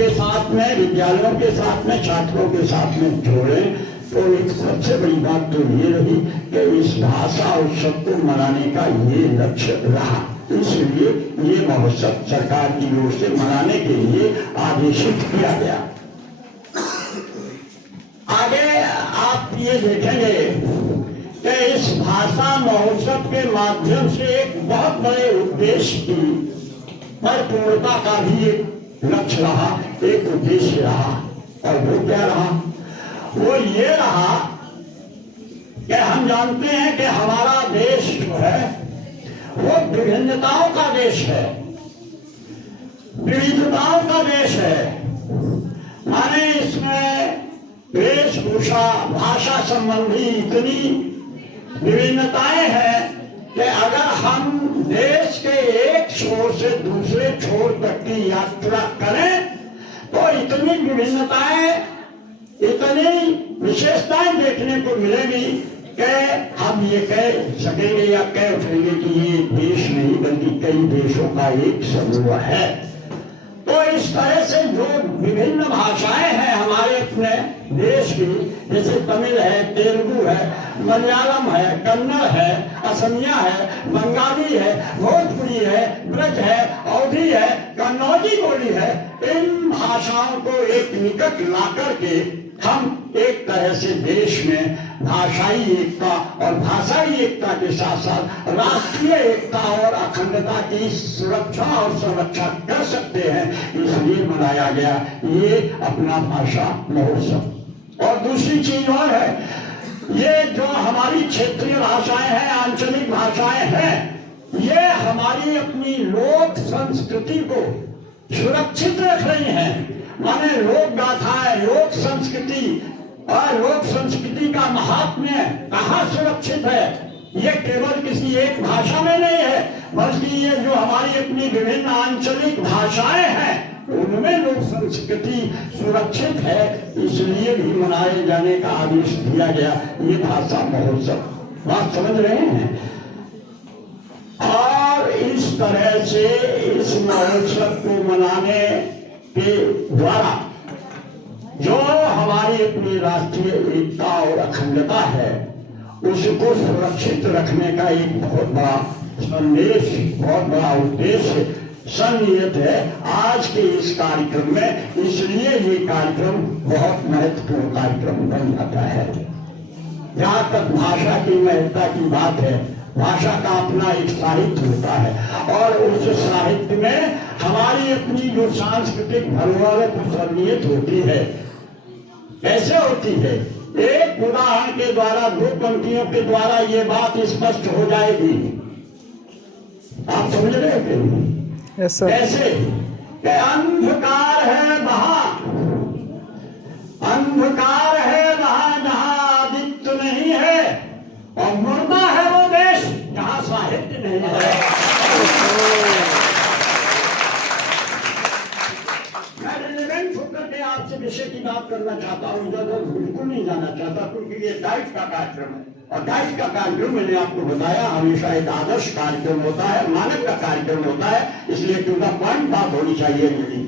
के साथ में, विद्यालयों के साथ में, छात्रों के साथ में जोड़ें, तो एक सबसे बड़ी बात तो ये रही कि इस भाषा उत्सव को मनाने का ये लक्ष्य रहा। इसलिए ये महोत्सव सरकार की ओर से मनाने के लिए आदेशित किया गया। आगे आप ये देखेंगे कि इस भाषा महोत्सव के माध्यम से एक बहुत बड़े उद्देश्य की परिपूर्णता का भी एक लक्ष्य रहा, एक उद्देश्य रहा। और वो क्या रहा? वो ये रहा कि हम जानते हैं कि हमारा देश जो है वो विभिन्नताओं का देश है, विविधताओं का देश है। माने इसमें वेशभूषा, भाषा संबंधी इतनी विभिन्नताएं हैं कि अगर हम देश के एक छोर से दूसरे छोर तक की यात्रा करें तो इतनी विभिन्नताएं, इतनी विशेषताएं देखने को मिलेगी कि हम ये कह सकेंगे या कह उठेंगे कि ये देश नहीं बल्कि कई देशों का एक समूह है। तो इस तरह से जो विभिन्न भाषाएं हैं हमारे अपने देश की, जैसे तमिल है, तेलुगु है, मलयालम है, कन्नड़ है, असमिया है, बंगाली है, भोजपुरी है, ब्रज है, अवधी है, कन्नौजी बोली है, इन भाषाओं को एक निकट ला करके हम एक तरह से देश में भाषाई एकता और भाषाई एकता के साथ साथ राष्ट्रीय एकता और अखंडता की सुरक्षा और संरक्षण कर सकते हैं। इसलिए मनाया गया ये अपना भाषा महोत्सव। और दूसरी चीज और है, ये जो हमारी क्षेत्रीय भाषाएं हैं, आंचलिक भाषाएं हैं, ये हमारी अपनी लोक संस्कृति को सुरक्षित रख रही हैं। माने लोक गाथाएं, लोक संस्कृति और लोक संस्कृति का महात्म्य कहाँ सुरक्षित है? ये केवल किसी एक भाषा में नहीं है, बल्कि ये जो हमारी अपनी विभिन्न आंचलिक भाषाएं हैं उनमें लोक संस्कृति सुरक्षित है। इसलिए भी मनाए जाने का आदेश दिया गया ये भाषा महोत्सव। बात समझ रहे हैं? और इस तरह से इस महोत्सव को मनाने के द्वारा जो हमारी अपनी राष्ट्रीय एकता और अखंडता है उसको सुरक्षित रखने का एक बहुत बड़ा संदेश, बहुत बड़ा उद्देश्य सन्निहित है आज के इस कार्यक्रम में। इसलिए ये कार्यक्रम बहुत महत्वपूर्ण कार्यक्रम बन जाता है। जहाँ तक भाषा की महत्ता की बात है, भाषा का अपना एक साहित्य होता है और उस साहित्य में हमारी अपनी जो सांस्कृतिक धरोहर सन्निहित होती है। कैसे होती है? एक उदाहरण के द्वारा, दो पंक्तियों के द्वारा ये बात स्पष्ट हो जाएगी। आप समझ रहे हैं? कैसे? कि अंधकार है वहां, अंधकार है वहां जहां आदित्य नहीं है, और मुर्दा है वो देश जहां साहित्य नहीं है। मैं रिलेवेंट होकर के आपसे विषय की बात करना चाहता हूँ, इधर बिल्कुल नहीं जाना चाहता, क्योंकि ये डाइट का कार्यक्रम है और डाइट का कार्यक्रम मैंने आपको बताया हमेशा एक आदर्श कार्यक्रम होता है, मानव का कार्यक्रम होता है। इसलिए टू द पॉइंट बात होनी चाहिए मेरी।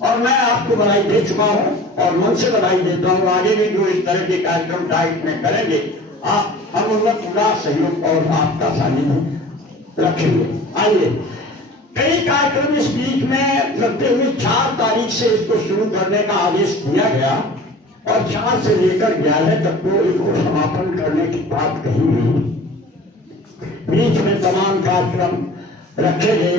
और मैं आपको बधाई दे चुका हूँ और मन से बधाई देता हूँ। आगे भी जो इस तरह के कार्यक्रम डाइट में करेंगे हम उनका पूरा सहयोग और आपका सानिध्य रखेंगे। आइए, कई कार्यक्रम इस बीच में करते हुए 4 तारीख से इसको शुरू करने का आदेश दिया गया और 4 से लेकर 11 तक को इसको समापन करने की बात कही गई। बीच में तमाम कार्यक्रम रखे गए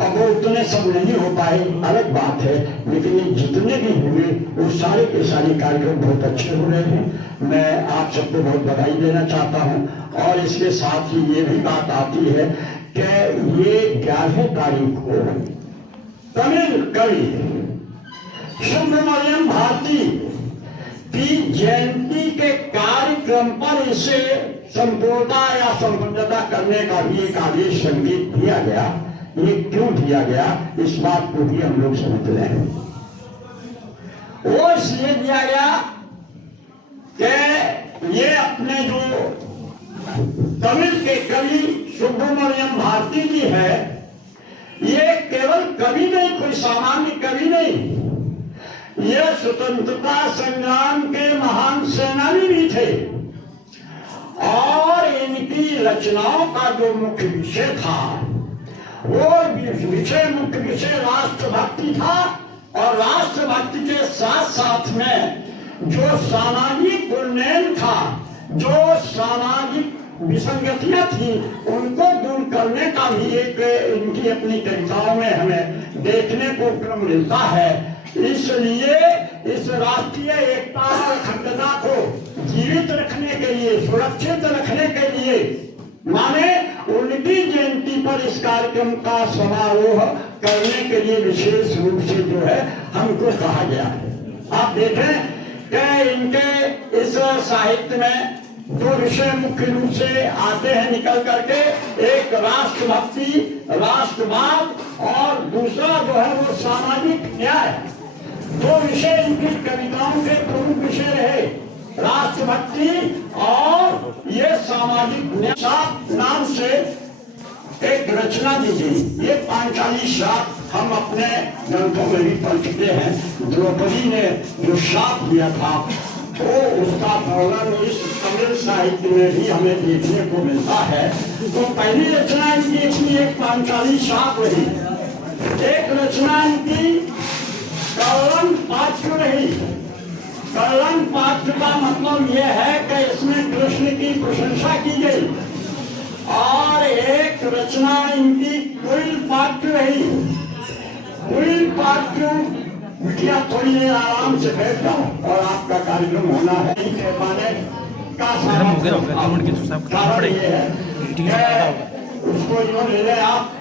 और वो उतने सब नहीं हो पाए, अलग बात है, लेकिन ये जितने भी हुए वो सारे के सारे कार्यक्रम बहुत अच्छे हो रहे हैं। मैं आप सबको बहुत बधाई देना चाहता हूँ। और इसके साथ ही ये भी बात आती है कि ये 11 तारीख को तमिल कवि सुब्रमण्यम भारती की जयंती के कार्यक्रम पर इसे संपूर्णता या संपन्नता करने का भी एक आदेश संकेत दिया गया। ये क्यों दिया गया, इस बात को भी हम लोग समझ रहे हैं। वो इसलिए दिया गया कि ये अपने जो तमिल के कवि सुब्रमण्यम भारती जी है, ये केवल कवि नहीं, कोई सामान्य कवि नहीं, ये स्वतंत्रता संग्राम के महान सेनानी भी थे और इनकी रचनाओं का जो मुख्य विषय था वो विषय मुख्य विषय राष्ट्रभक्ति था। और राष्ट्रभक्ति के साथ साथ में जो सामाजिक उन्नयन था, जो सामाजिक विसंगतियां थी, उनको दूर करने का भी एक इनकी अपनी कविताओं में हमें देखने को क्रम मिलता है। इसलिए इस राष्ट्रीय एकता और अखंडता को जीवित रखने के लिए, सुरक्षित रखने के लिए माने उनकी जयंती पर इस कार्यक्रम का समारोह करने के लिए विशेष रूप से जो है हमको कहा गया है। आप देखें कि इनके इस साहित्य में दो विषय मुख्य रूप से आते हैं निकल करके, एक राष्ट्रभक्ति, राष्ट्रवाद और दूसरा जो है वो सामाजिक न्याय। दो विषय इनकी कविताओं के प्रमुख विषय रहे, राष्ट्रभक्ति और ये सामाजिक न्याय। नाम से एक रचना दी गई, ये पांचाली शाप हम अपने ग्रंथों में भी पढ़ चुके हैं। द्रौपदी ने जो शाप दिया था तो उसका वर्णन इस तमिल साहित्य में भी हमें देखने को मिलता है। तो पहली रचना इनकी अपनी एक पांचाली शाप रही। एक रचना इनकी कलम पात्र रही। कलम पात्र का मतलब यह है कि इसमें कृष्ण की प्रशंसा की गई। और एक रचना इनकी कुल पात्र रही। कुल पात्र बिटिया थोड़ी देर आराम से बैठ जाओ और आपका कार्यक्रम होना है। पैमाने का कारण ये है उसको इन्होंने आप